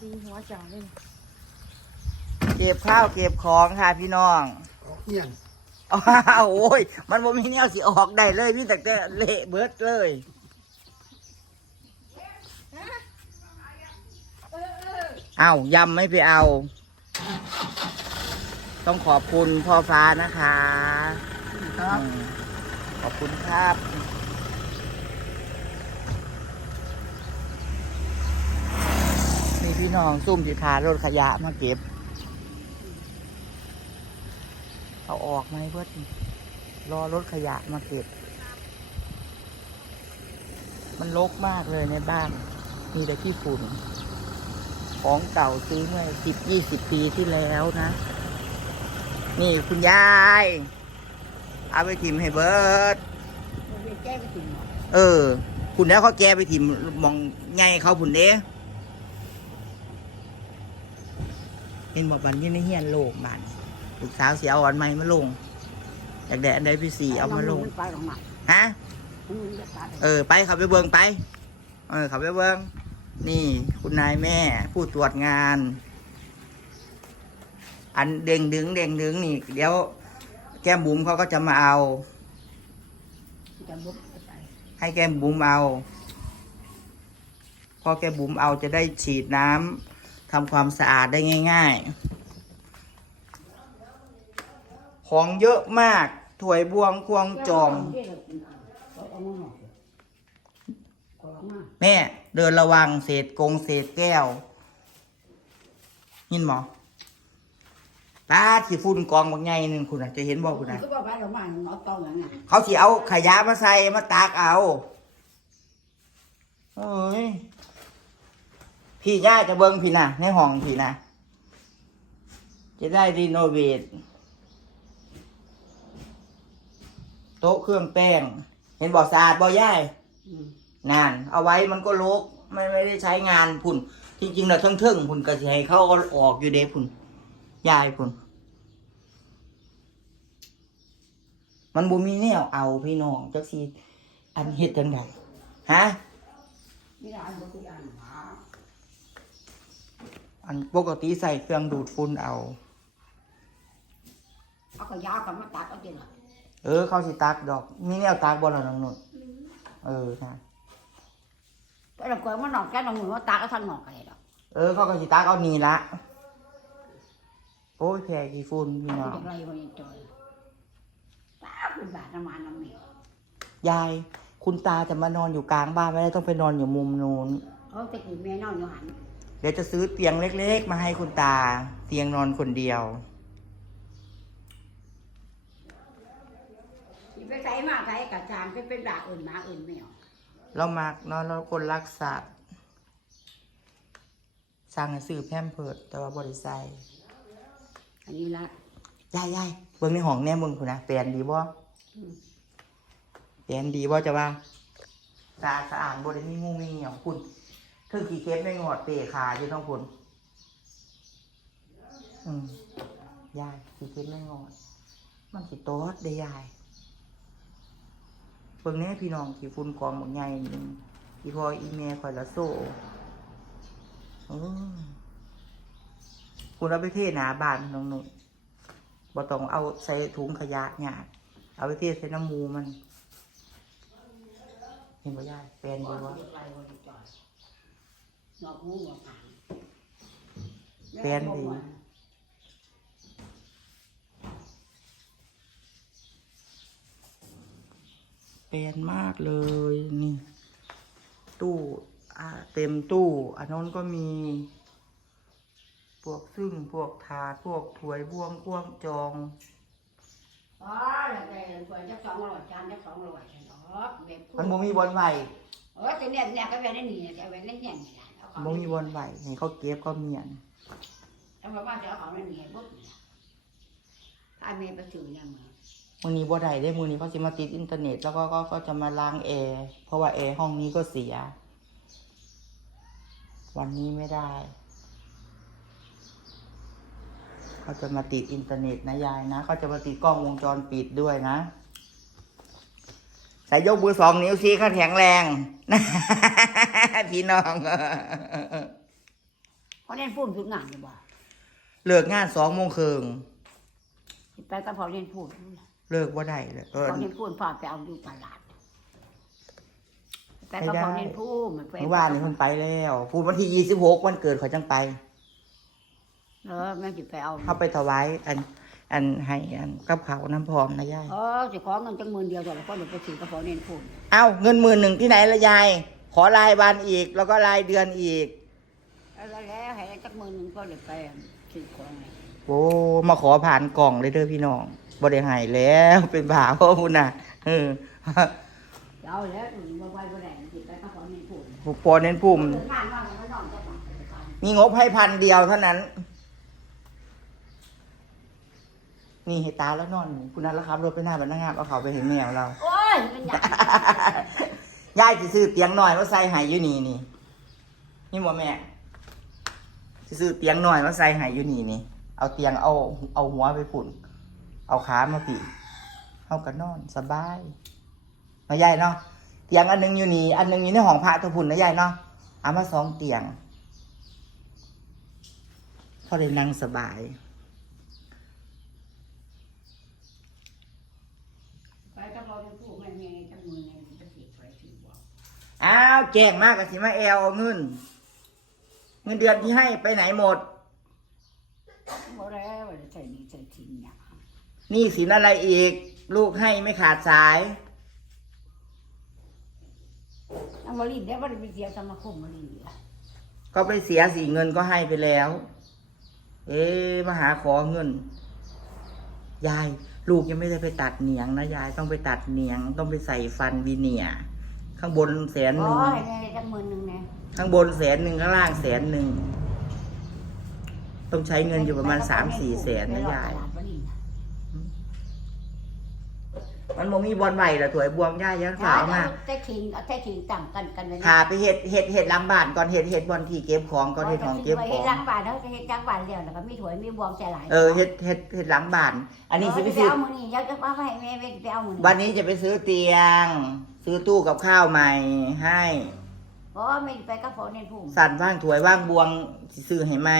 ตีหัวจังเลยเก็บข้าวเก็บของค่ะพี่น้องออกเงี้ยนอ้าวโอ้ย มันบ่มีแนวสิออกได้เลยมีแต่แต่เละเบิดเลย เอายำไม่ไปเอา ต้องขอบคุณพ่อฟ้านะคะ ครับอืมขอบคุณครับ มี พี่น้องซุ่มสิทารถขยะมาเก็บ เอาออกไหมเพื่อนรอรถขยะมาเก็บ มันรกมากเลยในบ้าน มีแต่ที่ฝุ่น ของเก่าซื้อเมื่อสิบยี่สิบปีที่แล้วนะ นี่คุณยาย เอาไปทิมให้เบิร์ดมันเป็นแก้ไปถึงหมอเออ คุณแล้วเขาแกไปทิมมองไงเขาผุนเด้ เห็นบอกบันยี่ในเฮียนโลกบันลูกสาวเสียอ่อนไม้มาลงอยากแดอันใดพี่สี่เอามาลงนไปหรอกหนักฮะมันจะตายเออไปขับไปเบิงไป เออขับไปเบิงนี่ คุณนายแม่ ผู้ตรวจงาน อันเด้งดึงเด้งดึงนี่ เดี๋ยว แก้มบุ๋มเขาก็จะมาเอาจะบุกไปให้แก้มบุ๋มเอา พอแก้มบุ๋มเอาจะได้ฉีดน้ำ ทำความสะอาดได้ง่าย ๆ ของเยอะมากถ้วยบวงควงจอม แม่ เดินระวังเศษกงเศษแก้ว ยินหมอป้าสีฝุ่นกองบางไงหนึ่งคุณอะ จะเห็นบอกคุณนะนะก็บอกไปหรอกมันเนาะตองอย่างไงเขาสิเอาขยะมาใส่มาตากเอา เอ้ย พี่ย่าจะเบิ้งพี่นะในห้องพี่นะจะได้รีโนเวทโต๊ะเครื่องแป้ง เห็นบอกสะอาดบอย่ายนาน เอาไว้มันก็ลกไม่ไม่ได้ใช้งานพุ่น จริงๆเราทั้งเทิงๆพุ่นก็สิให้เขาเอาออกอยู่เด้พุ่นยายพุ่นมันบ่มีแนวเอาพี่น้องจักสิอันเฮ็ดจังไดฮะนี่ร้านบุกทุกอย่างหา อันปกติใส่เครื่องดูดฝุ่นเอา เอาก็ยาวกันมาตัดเอาจริงเออเขาสิตักดอก มีแนวตักบ่ล่ะน้องนุ่นเออนะไปเราเกิดมันหนอกแก้หนอกมือว่าตัดเอาทางหนอกอะไรดอกเออ เขาก็สิตักเอานี่ละโอ้ยแพ้กี่ฝุ่นพี่น้องจะไรวันนี้จอยตาเป็นบาทน้ำมันน้ำเหนียวยาย คุณตาจะมานอนอยู่กลางบ้านไม่ได้ต้องไปนอนอยู่มุมนู้นเขาจะกินแม่นอนอยู่หัน เดี๋ยวจะซื้อเตียงเล็กๆ มาให้คุณตา เตียงนอนคนเดียวไปใส่มาใส่กระจานไปเป็นบาทอื่นมาอื่นแมวเรามักเนาะเราคนรักสัตว์สั่งให้ซื้อแพมเพิร์ดแต่ว่าบริใส่อันนี้ละยายยายเบิ่งในห้องแน่มึงคุณนะเปลี่ยนดีบ่เปลี่ยนดีบ่จะว่าสะอาดสะอาดบ่ได้มีงูมีเหี่ยวคุณ เทิงขี้เค็บในงอดเตะขาอยู่ท้องคุณอืมยายขี้เค็บในงอด มันสิโตดได้ยายเบิ่งแน่พี่น้องขี้ฝุ่นกองบักใหญ่หนึงอีพออีเมลคอยละโซ่คุณเอาไปเทหนาบานน้องหนุ่มบ่ต้องเอาใส่ถุงขยะเนี่ยากเอาไปเทใส่น้ำมูมัน เห็นบ่ยายแปลนดีวะไรวันนี้จอย หนอกหูหนอกหางแปลนดี แปลนมากเลยนี่ ตู้อ่าเต็มตู้อันนั้นก็มี พวกซึ่งพวกถาดพวกถ้วยบ่วงกวงจอง อ๋อแล้วแต่กว่าจะสองร้อยจานจะสองร้อยใช่เนาะแบบมันบ่มีบอลไหวเออจะเนี่ยเนี่ยก็แบบนี้เนี่ยจะแบบนี้เนี่ยเนี่ยเอาของ บ่มีบอลไหวนี่เขาเก็บเขาเมียนถ้าว่าจะเอาของนั่นเนี่ยปุ๊บเนี่ยถ้าเมย์ไปถึงเนี่ยมือมือนี้บ่ได้ได้มือนี้เขาสิมาติดอินเทอร์เน็ต แล้วก็ก็ก็จะมาล้างแอร์เพราะว่าแอร์ห้องนี้ก็เสีย วันนี้ไม่ได้เขาจะมาติดอินเทอร์เน็ตนะยายนะเขาจะมาติดกล้องวงจรปิดด้วยนะ ใส่ยกมือสองนิ้วซีข้าแข็งแรงพี่น้องเขาเล่นพูดทุกงานเลยบ่เลิกงานสองโมงครึ่งสิไปก็พอเล่นพูดเลิกว่าได้เลยเออพอเล่นพูดพาไปเอาอยู่ตลาดไปก็พอเล่นพูดมันไปเมื่อวานนี้มันไปแล้วพูดวันที่ยี่สิบหกวันเกิดเขาจังไปเออแม่สิไปเอาเข้าไปถวายอัน อันให้อันกับเขาวน้ำพร้อมนะยายเออสิขอเงินจังหมื่นเดียวแต่ละคนเดี๋ยวไปซื้อก็พอเล่นพูดเอ้าเงินหมื่นหนึ่งที่ไหนละยาย ขอรายวันอีก แล้วก็รายเดือนอีกแล้วแล้วให้จักหมื่นหนึงก็เดี๋ยวไปซื้อของให้โอ้มาขอผ่านกล่องเลยเด้อพี่น้องบ่ได้ใหายแล้วเป็นบ่าวพ่อคุณน่ะเออเอาแล้วถึงว่าไว้บ่ได้สิไปก็พอเล่นพูดผู้ปอเน้นปุ่ม เดินทางว่ามันนอนจักหลังไปกันมีงบให้พันเดียวเท่านั้น นี่ให้ตาแล้วนอนคุณนัทแล้วครับรถไปหน้าบ้านนางงามเอาเขาไปเห็นแมวเรา โอ้ยเป็นหยังยายสิซื้อเตียงหน่อยมาใส่ใหายอยู่นี่นี่นี่บ่แม่สิซื้อเตียงหน่อยมาใส่ใหายอยู่นี่นี่เอาเตียงเอาเอาหัวไปฝุ่น เอาขามาปีเอากันนอนสบายเนาะยายเนาะเตียงอันหนึงอยู่นี่อันหนึงอยู่ในห้องพระตะพุ่นนะยายเนาะเอามาสองเตียงพอได้นั่งสบาย ไปก็พอเล่นพูดแม่แม่จักหมื่นหนึงจะสิไปซื้อบ่ อ้าวแจ้งมากกับสิมาแอลเอาเงิน เงินเดือนที่ให้ไปไหนหมดบ่แล้วใส่นี่ใส่ทิ้งเนี่ยหนี่สินอะไรอีก ลูกให้ไม่ขาดสาย เอามาลินได้บ่ได้ไปเสียสมาคมมาลินนี่ล่ะก็ไปเสียสีเงินก็ให้ไปแล้ว เอ๊ะมาหาขอเงิน ยาย ลูกยังไม่ได้ไปตัดเหนียงนะยายต้องไปตัดเหนียง ต้องไปใส่ฟันวีเนียร์ ข้างบนแสนหนึ่งยแม่จักหมื่นหนึงน่ข้างบนแสนหนึ่งข้างล่างแสนหนึ่ง ต้องใช้เงินอยู่ประมาณสามสี่แสนนะยาย ตลดบ่ลินน่ะ มันโมมีบอลใหม่ละถวยบวงย่ายังสาวมากเอแต่ทิ้งเอาแต่ทิ้งต่ำกันกันไว้ขาไปเห็ดเห็ดเห็ดหล้างบ้านก่อนเห็ดเห็ดบอลที่เก็บของก่อนเห็ดของเก็บขเฮ็อดงล้างบ้านเฮาจะเฮ็ดล้างบ้านแล้วแล้วก็มีถ้วยมีบวงใส่หลายเออเห็ดเห็ดเห็ดหล้างบ้าน อันนี้สิไปไปซื้อเอามื้อนี้อยากจะเอาไปให้แม่ไปไปเอามื้อนี้วันนี้จะไปซื้อเตียง ซื้อตู้กับข้าวใหม่ให้เพราะไม่ไปกับพ่อเน้นภูมิสั่นว่างถวยว่างบวงสิซื้อให้ไหม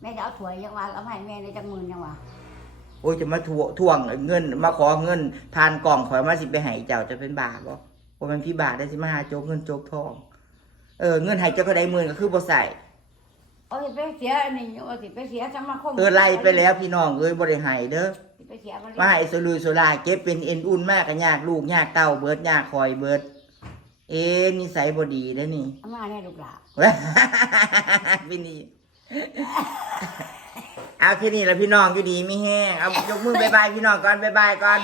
แม่จะเอาถ้วยยังว่าเอาให้แม่ในจักหมื่นยังว่า โอ้ยจะมาทวทวงเงิน มาขอเงินทานกล่องขอยมาสิไปให้เจ้าจะเป็นบาปบ่ว่ามันพี่บาทได้สิมาหาโจกเงินโจกทองเออเงินให้เจ้าก็ได้หมื่นก็คือบ่ใส่โอ้ยไปเสียอันนี้โอ้ยสิไปเสียสมาคมเออไล่ไปแล้วพี่น้องเอ้ยบ่ได้ให้เด้อสิไปเสียบ่มาให้สลุยสลายเก็บเป็นเอ็นอุ่นมากกันยากลูกยากเต้าเบิดยากคอยเบิด เอ๊ะนิสัยบ่ดีแล้วนี่เอามาเนี่ยลูกหลาน พี่นี่ เอาแค่นี้แล้วพี่น้องอยู่ดีไม่แห้งเอายกมือบายบายพี่น้องก่อนบายบายก่อน